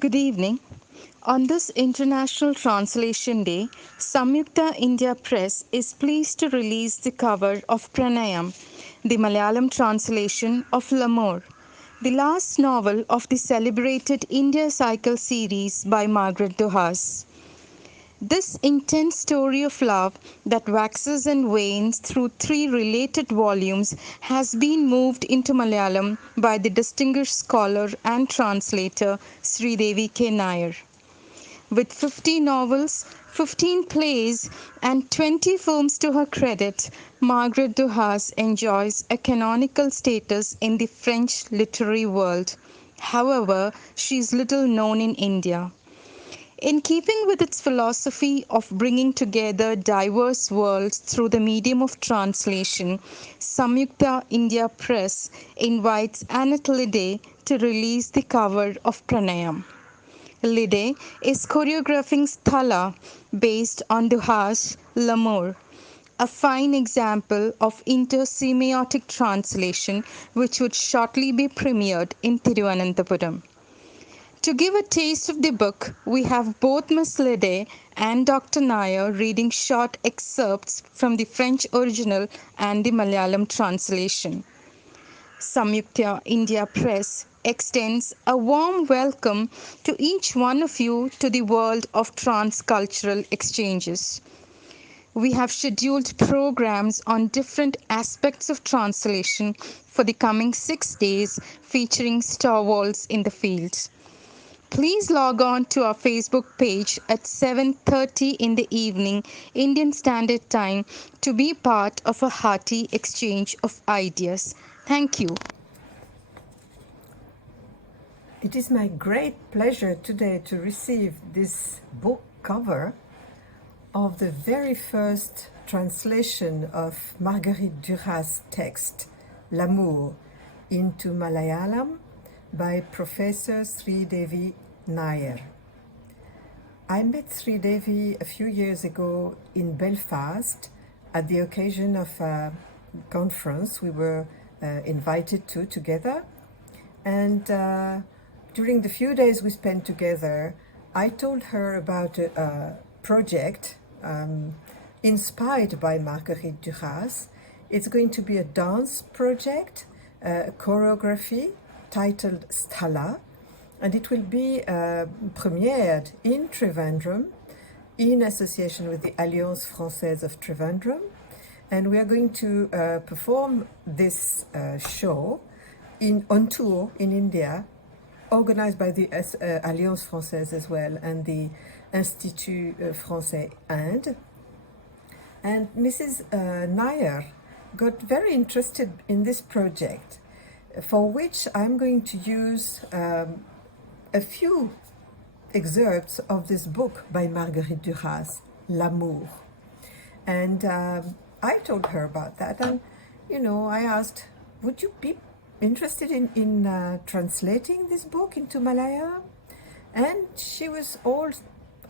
Good evening. On this International Translation Day, Samyukta India Press is pleased to release the cover of Pranayam, the Malayalam translation of Amour, the last novel of the celebrated India Cycle series by Marguerite Duras. This intense story of love that waxes and wanes through three related volumes has been moved into Malayalam by the distinguished scholar and translator Sreedevi K. Nair. With 50 novels, 15 plays, and 20 films to her credit, Marguerite Duras enjoys a canonical status in the French literary world. However, she is little known in India. In keeping with its philosophy of bringing together diverse worlds through the medium of translation, Samyukta India Press invites Annette Leday to release the cover of Pranayam. Leday is choreographing Sthala based on Duhas' L'Amour, a fine example of intersemiotic translation which would shortly be premiered in Thiruvananthapuram. To give a taste of the book, we have both Miss Leday and Dr. Nair reading short excerpts from the French original and the Malayalam translation. Samyukta India Press extends a warm welcome to each one of you to the world of transcultural exchanges. We have scheduled programs on different aspects of translation for the coming 6 days featuring stalwarts in the field. Please log on to our Facebook page at 7:30 in the evening Indian Standard Time to be part of a hearty exchange of ideas. Thank you. It is my great pleasure today to receive this book cover of the very first translation of Marguerite Duras' text, L'Amour, into Malayalam by Professor Sreedevi Nair. I met Sreedevi a few years ago in Belfast at the occasion of a conference we were invited to together. And during the few days we spent together, I told her about a project inspired by Marguerite Duras. It's going to be a dance project, a choreography titled Sthala, and it will be premiered in Trivandrum in association with the Alliance Française of Trivandrum. And we are going to perform this show on tour in India, organized by the Alliance Française as well and the Institut Français Inde. And Mrs. Nair got very interested in this project, for which I'm going to use a few excerpts of this book by Marguerite Duras, L'Amour. And I told her about that, and I asked, would you be interested in translating this book into Malayalam? And she was all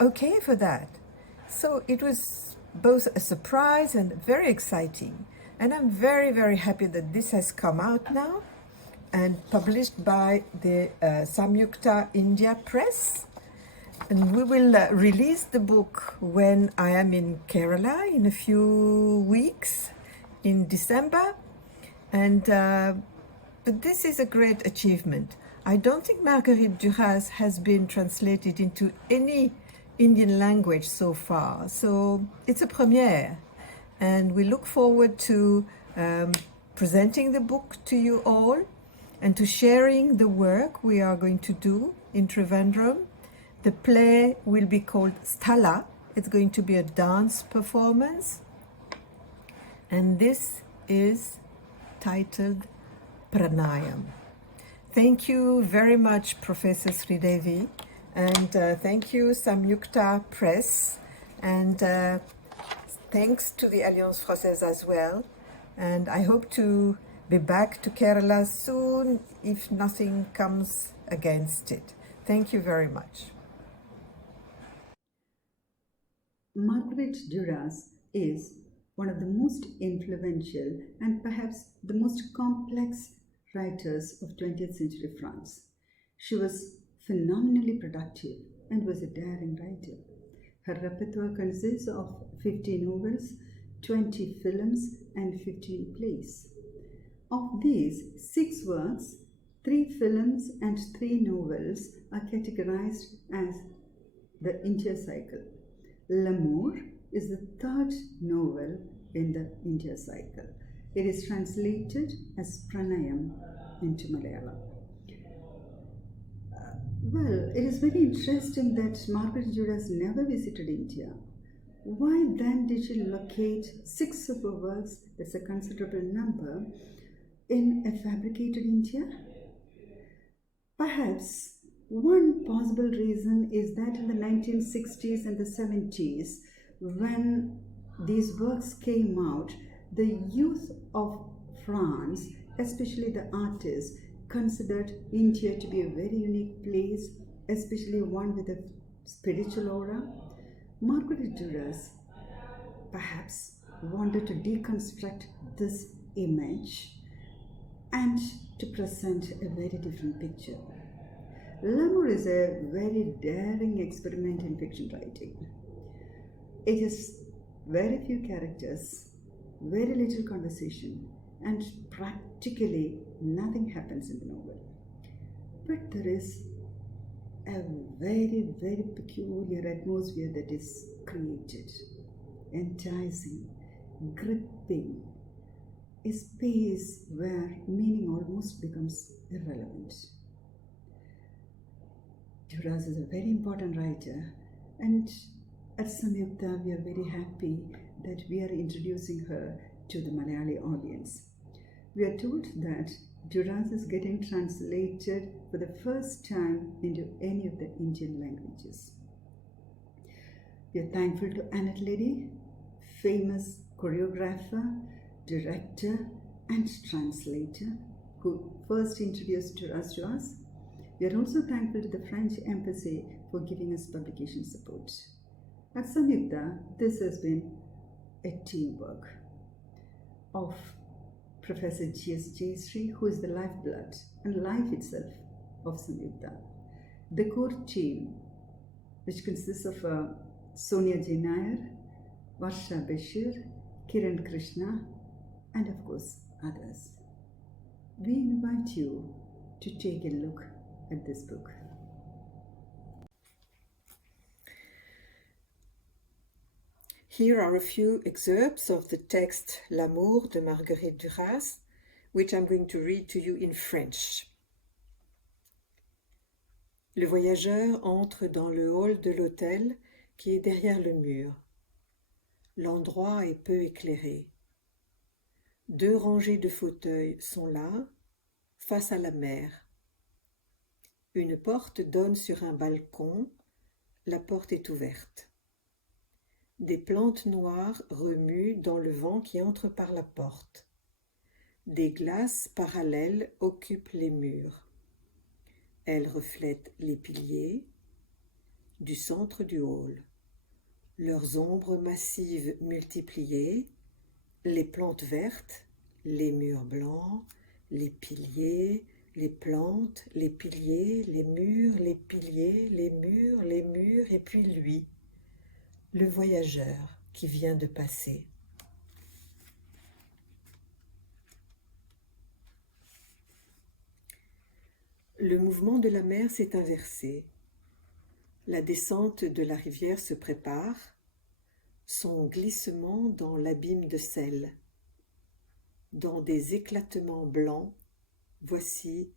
okay for that. So it was both a surprise and very exciting. And I'm very, very happy that this has come out now and published by the Samyukta India Press. And we will release the book when I am in Kerala in a few weeks in December. And but this is a great achievement. I don't think Marguerite Duras has been translated into any Indian language so far. So it's a premiere. And we look forward to presenting the book to you all and to sharing the work we are going to do in Trivandrum. The play will be called Sthala. It's going to be a dance performance. And this is titled Pranayam. Thank you very much, Professor Sreedevi, and thank you, Samyukta Press, and thanks to the Alliance Française as well. And I hope to be back to Kerala soon if nothing comes against it. Thank you very much. Marguerite Duras is one of the most influential and perhaps the most complex writers of 20th century France. She was phenomenally productive and was a daring writer. Her repertoire consists of 50 novels, 20 films, and 15 plays. Of these, 6 works, 3 films, and 3 novels are categorized as the India cycle. Amour is the 3rd novel in the India cycle. It is translated as Pranayam into Malayalam. Well, it is very interesting that Marguerite Duras never visited India. Why then did she locate 6 of her works, that's a considerable number, in a fabricated India? Perhaps one possible reason is that in the 1960s and the 70s, when these works came out, the youth of France, especially the artists, considered India to be a very unique place, especially one with a spiritual aura. Marguerite Duras perhaps wanted to deconstruct this image and to present a very different picture. Amour is a very daring experiment in fiction writing. It is very few characters, very little conversation, and practically nothing happens in the novel. But there is a very, very peculiar atmosphere that is created, enticing, gripping, a space where meaning almost becomes irrelevant. Duras is a very important writer, and at Samyukta we are very happy that we are introducing her to the Malayali audience. We are told that Duras is getting translated for the first time into any of the Indian languages. We are thankful to Annette, Leday, famous choreographer, director, and translator, who first introduced Duras to us. We are also thankful to the French Embassy for giving us publication support. At Samyukta, this has been a teamwork of Professor G.S. Jayashree, who is the lifeblood and life itself of Samyukta. The core team, which consists of Sonia J. Nair, Varsha Bashir, Kiran Krishna, and of course others. We invite you to take a look at this book. Here are a few excerpts of the text L'Amour de Marguerite Duras, which I'm going to read to you in French. Le voyageur entre dans le hall de l'hôtel qui est derrière le mur. L'endroit est peu éclairé. 2 rangées de fauteuils sont là, face à la mer. Une porte donne sur un balcon, la porte est ouverte. Des plantes noires remuent dans le vent qui entre par la porte. Des glaces parallèles occupent les murs. Elles reflètent les piliers du centre du hall. Leurs ombres massives multipliées, les plantes vertes, les murs blancs, les piliers, les plantes, les piliers, les murs, les piliers, les murs, et puis lui, le voyageur qui vient de passer. Le mouvement de la mer s'est inversé. La descente de la rivière se prépare, son glissement dans l'abîme de sel. Dans des éclatements blancs, voici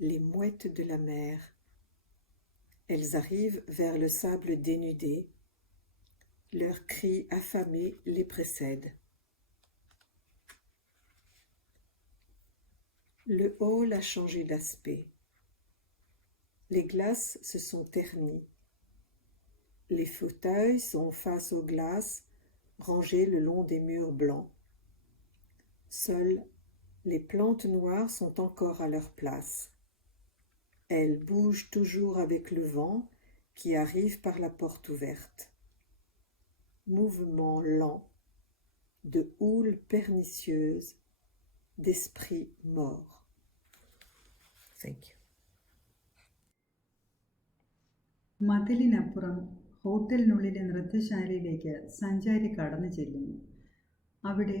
les mouettes de la mer. Elles arrivent vers le sable dénudé. Leurs cris affamés les précèdent. Le hall a changé d'aspect. Les glaces se sont ternies. Les fauteuils sont face aux glaces, rangés le long des murs blancs. Seules les plantes noires sont encore à leur place. Elles bougent toujours avec le vent qui arrive par la porte ouverte. Mouvement lent, de houle pernicieuse, d'esprit mort. Thank you. മതിലിനപ്പുറം ഹോട്ടലിനുള്ളിലെ നൃത്തശാലയിലേക്ക് സഞ്ചാരി കടന്നു ചെല്ലുന്നു. അവിടെ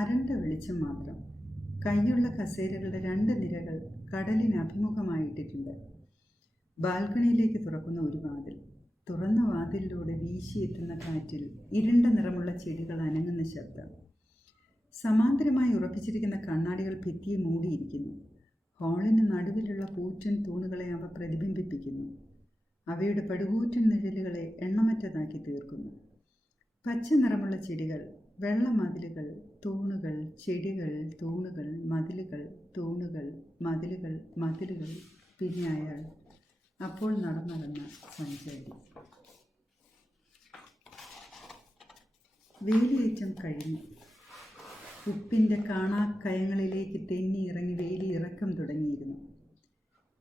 അരണ്ട വെളിച്ചം മാത്രം. കൈയുള്ള കസേരകളുടെ 2 നിരകൾ കടലിന് അഭിമുഖമായിട്ടിട്ടുണ്ട്. ബാൽക്കണിയിലേക്ക് തുറക്കുന്ന ഒരു വാതിൽ. തുറന്ന വാതിലിലൂടെ വീശിയെത്തുന്ന കാറ്റിൽ ഇരുണ്ട നിറമുള്ള ചെടികൾ അനങ്ങുന്ന ശബ്ദം. സമാന്തരമായി ഉറപ്പിച്ചിരിക്കുന്ന കണ്ണാടികൾ ഭിത്തിയെ മൂടിയിരിക്കുന്നു. ഹാളിന് നടുവിലുള്ള കൂറ്റൻ തൂണുകളെ അവ പ്രതിബിംബിപ്പിക്കുന്നു. അവയുടെ പടുകൂറ്റൻ നിഴലുകളെ എണ്ണമറ്റതാക്കി തീർക്കുന്നു. പച്ച നിറമുള്ള ചെടികൾ, വെള്ള മതിലുകൾ, തൂണുകൾ, ചെടികൾ, തൂണുകൾ, മതിലുകൾ, തൂണുകൾ, മതിലുകൾ, മതിലുകൾ, പിന്നെ അയാൾ. അപ്പോൾ നടന്നടന്ന സഞ്ചാരി. വേലിയേറ്റം കഴിഞ്ഞു. ഉപ്പിൻ്റെ കാണാക്കയങ്ങളിലേക്ക് തെന്നി ഇറങ്ങി വേലി ഇറക്കം തുടങ്ങിയിരുന്നു.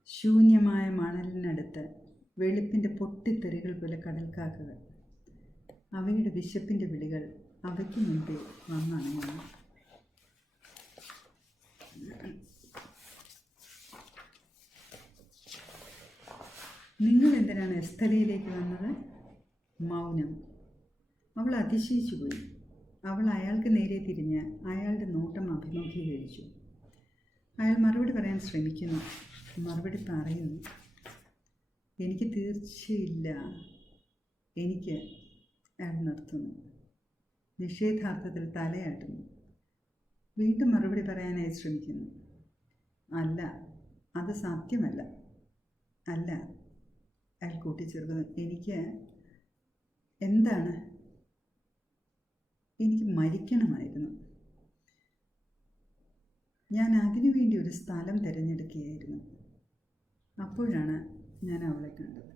ശൂന്യമായ മണലിനടുത്ത് വെളുപ്പിൻ്റെ പൊട്ടിത്തെറികൾ പോലെ കടൽക്കാക്കകൾ. അവയുടെ വിശപ്പിൻ്റെ വിളികൾ അവയ്ക്ക് മുൻപേ വന്നണങ്ങുന്നു. നിങ്ങൾ എന്തിനാണ് എസ്തലയിലേക്ക് വന്നത്? മൗനം. അവൾ അതിശയിച്ചുപോയി. അവൾ അയാൾക്ക് നേരെ തിരിഞ്ഞ് അയാളുടെ നോട്ടം അഭിമുഖീകരിച്ചു. അയാൾ മറുപടി പറയാൻ ശ്രമിക്കുന്നു. മറുപടി പറയുന്നു. എനിക്ക് തീർച്ചയില്ല. എനിക്ക്. അയാൾ നിർത്തുന്നു. നിഷേധാർത്ഥത്തിൽ തലയാട്ടുന്നു. വീണ്ടും മറുപടി പറയാനായി ശ്രമിക്കുന്നു. അല്ല, അത് സാധ്യമല്ല. അല്ല, അയാൾ കൂട്ടിച്ചേർക്കുന്നു. എനിക്ക്. എന്താണ്? എനിക്ക് മരിക്കണമായിരുന്നു. ഞാൻ അതിനുവേണ്ടി ഒരു സ്ഥലം തിരഞ്ഞെടുക്കുകയായിരുന്നു. അപ്പോഴാണ് ഞാൻ അവളെ കണ്ടത്.